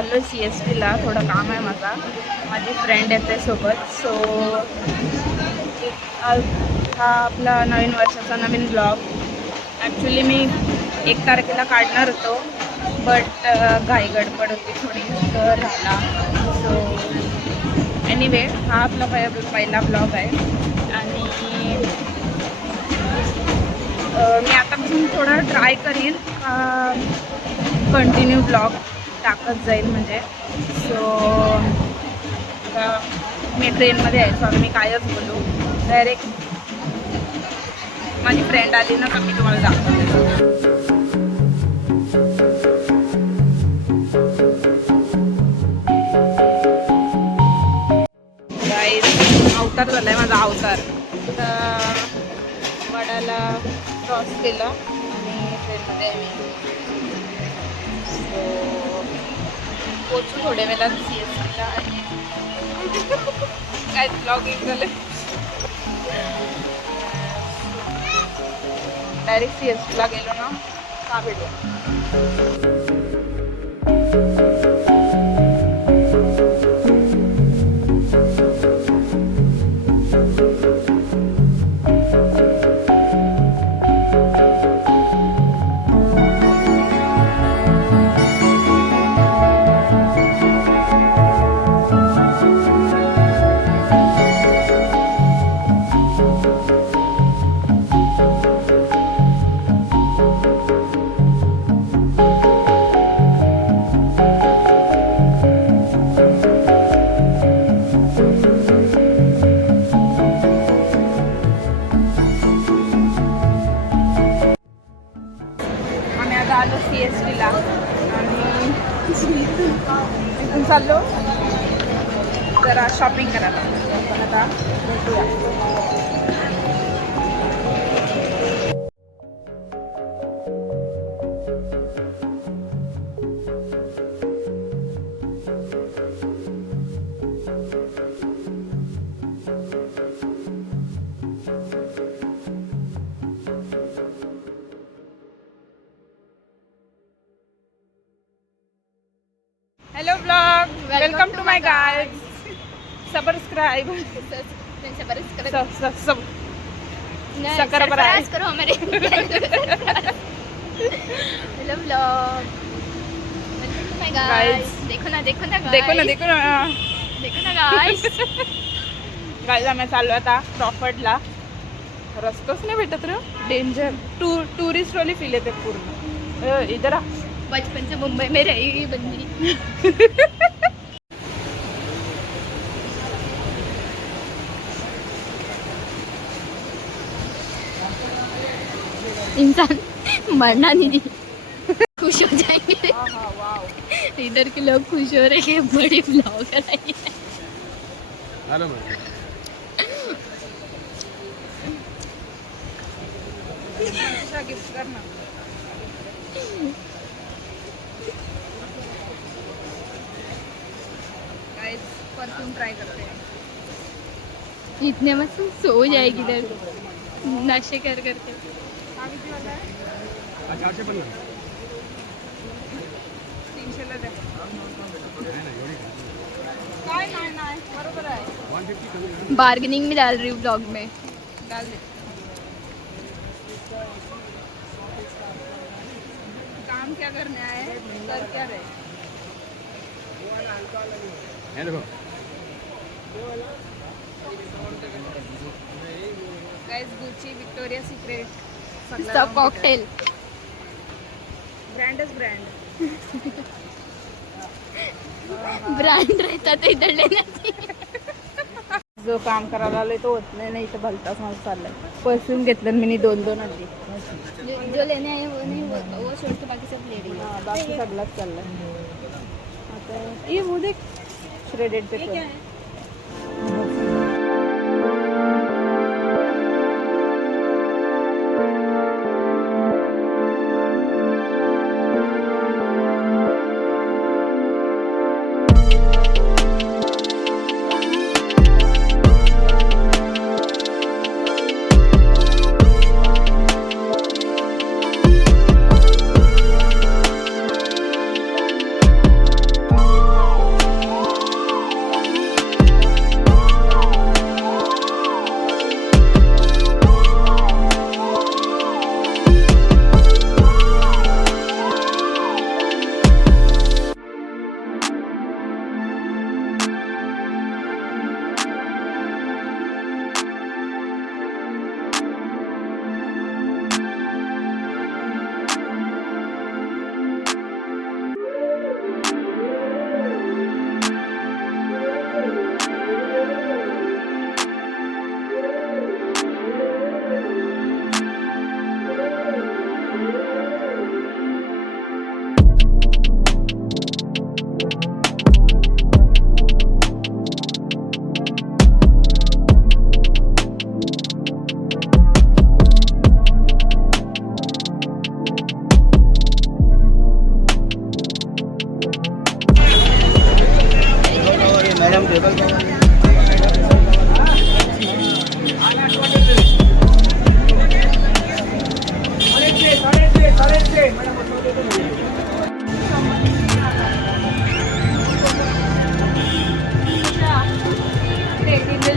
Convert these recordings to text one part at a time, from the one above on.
चाललो आहे CSTला. थोडं काम आहे माझी फ्रेंड येते सोबत. सो हा आपला नवीन वर्षाचा नवीन ब्लॉग. ॲक्च्युली मी 1 तारखेला काढणार होतो, बट घाई गडबड होती थोडी, तर राहिला. सो एनिवे हा आपला पहिला ब्लॉग आहे. आणि मी आतापासून थोडं ट्राय करीन कंटिन्यू ब्लॉग टाकत जाईल म्हणजे. सो आता मी ट्रेनमध्ये आहे, सो आता मी कायच बोलू. डायरेक्ट माझी फ्रेंड आली ना, तर मी तुम्हाला दाखवते. अवतार झाला आहे माझा अवतार. तर वडाला क्रॉस केलं आणि ट्रेनमध्ये आहे मी. सो पोचू थोड्या वेळात CSTला. आणि काय ब्लॉगिंग झालं, डायरेक्ट CSTला गेलो ना का भेटू. आलो CSTला आणि इथून चाललो जरा शॉपिंग करायला. पण आता भेटूया. Hello blog, welcome to my guys. Subscribe करो हमारे. Hello blog, welcome to my guys. देखो ना गाइस. गाइज आम्ही चाललो आता क्रॉफर्डला. रस्ताच नाही भेटत रे, डेंजर. टुरिस्ट वाली फील येते पूर्ण. इधर आ. बचपन से मुंबई में रही हुई बंदी. इंसान मरना नहीं, खुश हो जाएंगे. इधर के लोग खुश हो रहे हैं, बड़ी ब्लॉगर आई है. गिफ्ट करना. गाइस परफ्यूम ट्राई करते हैं. इतने में सो जाएगी इधर नशे कर करके. किती वाला आहे? 300ला द्या. नाही बरोबर आहे. बार्गेनिंग में डाल रही हूँ ब्लॉग में. डाल दे. काम क्या करने आए, कर क्या रहे. गाइस गुची, विक्टोरिया सीक्रेट सब कॉकटेल. ब्रँडच ब्रँड. ब्रँड रहता तो इधर लेना. जो काम करायला आलोय तो होत नाही. इथं भलताच माझं चाललाय. परफ्यूम घेतलं मी 2 आधी. जो लेने आए वो नहीं, वो छोड़ के बाकी सब ले रही है. बाकी सगळाच चाललाय. आता ये वो देख श्रेडेड पेपर.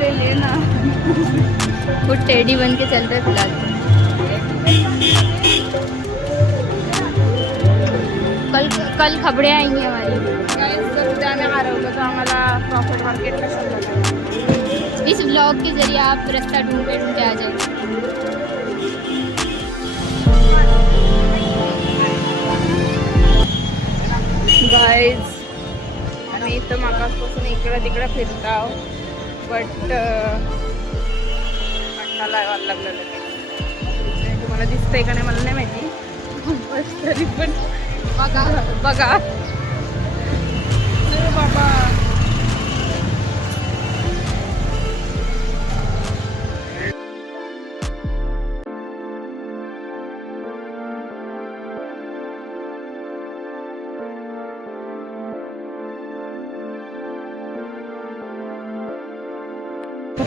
ले लेना। वो टेडी बन के चल रहे फिलहाल। कल खबरें आएंगी हमारी। जर उद्याने हरवलं तर आम्हाला प्रॉफिट मार्केट कसं भेटेल? इस ब्लॉग के जरिए आप रास्ता ढूंढते ढूंढते आ जाएंगे। गाईज आम्ही इथं मागासपासून इकडं तिकडं फिरतो बट कंटाळा यायला लागलं लगेच. तुम्हाला दिसतंय का नाही मला नाही माहिती बस तरी पण बघा बघा. अरे बाबा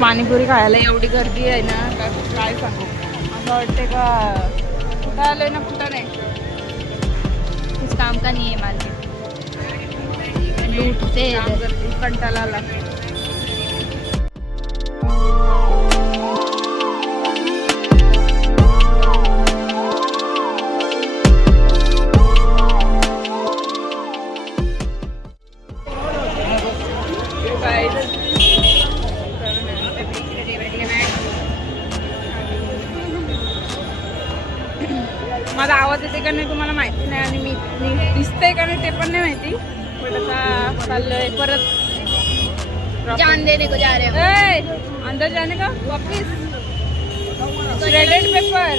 पाणीपुरी खायला एवढी गर्दी आहे ना काय सांगू. असं वाटते का कुठं आलोय ना कुठं नाही. कुछ काम का नहीं है मार्केट, लूटते हैं काम इधर। करते कंटाळा आला. माझा आवाज येते का नाही तुम्हाला माहिती नाही आणि मी दिसतंय का नाही ते पण नाही माहिती. पण आता चाललोय परत जान देने को जा रहे हैं। अंदर जाने का वापिस श्रेडेड पेपर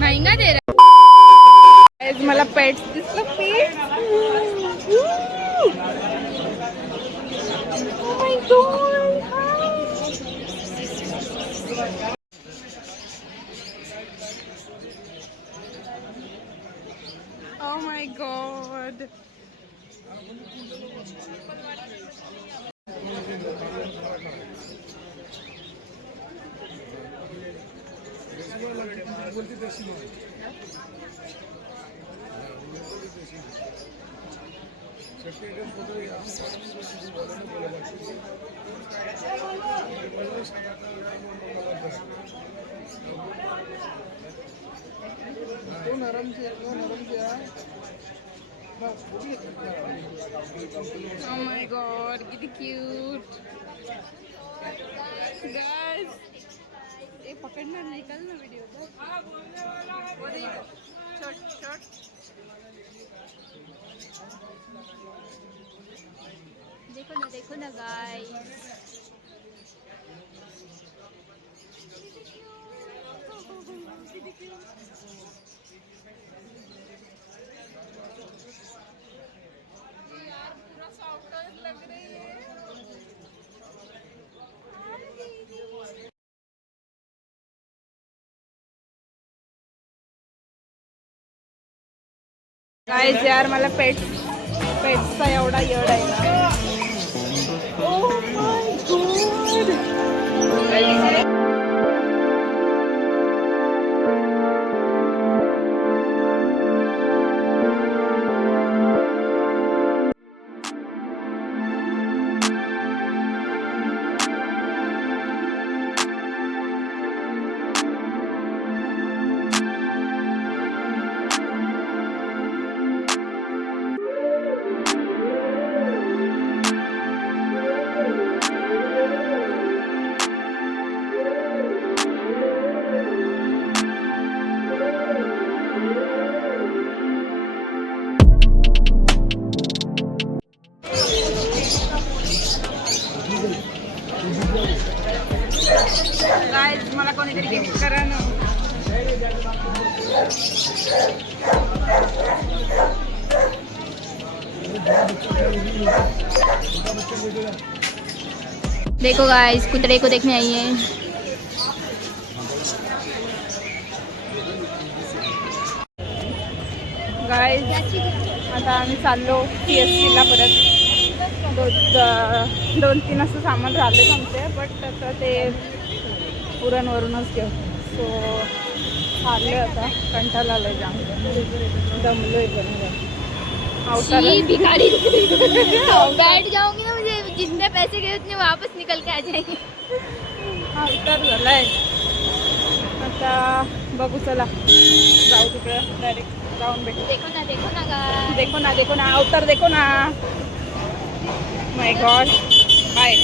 महंगा दे रहा आज मला पेट्स दिसलं. Pets Oh my god. Oh my god, किती cute. Guys, ये पकड़ना निकल ना वीडियो शॉर्ट शॉर्ट. देखो ना गाइस। गाइस यार मला पेट्सचा एवढा येड आहे ना. Oh my god. गाइस मला कोणीतरी गिफ्ट करा ना. देखो गाइस, कुतरे को देखने आई है। गाइस आता आम्ही चाललो CST ला परत. दोन तीन असं सामान राहिले आमचे, बट आता ते पुरणवरूनच घेऊ. सो चालले आता, कंटाळा आलाय जाम, दमलोय पण. शी भिखारी बैठ जाऊंगी ना, मुझे जितने पैसे गए उतने वापस निकल के आ जाएंगे. अवतार झालाय आता. बघू चला, जाऊ तिकडे डायरेक्ट जाऊन भेटू. देखो ना guys. देखो ना अवतार, देखो ना. माय गॉड, बाय.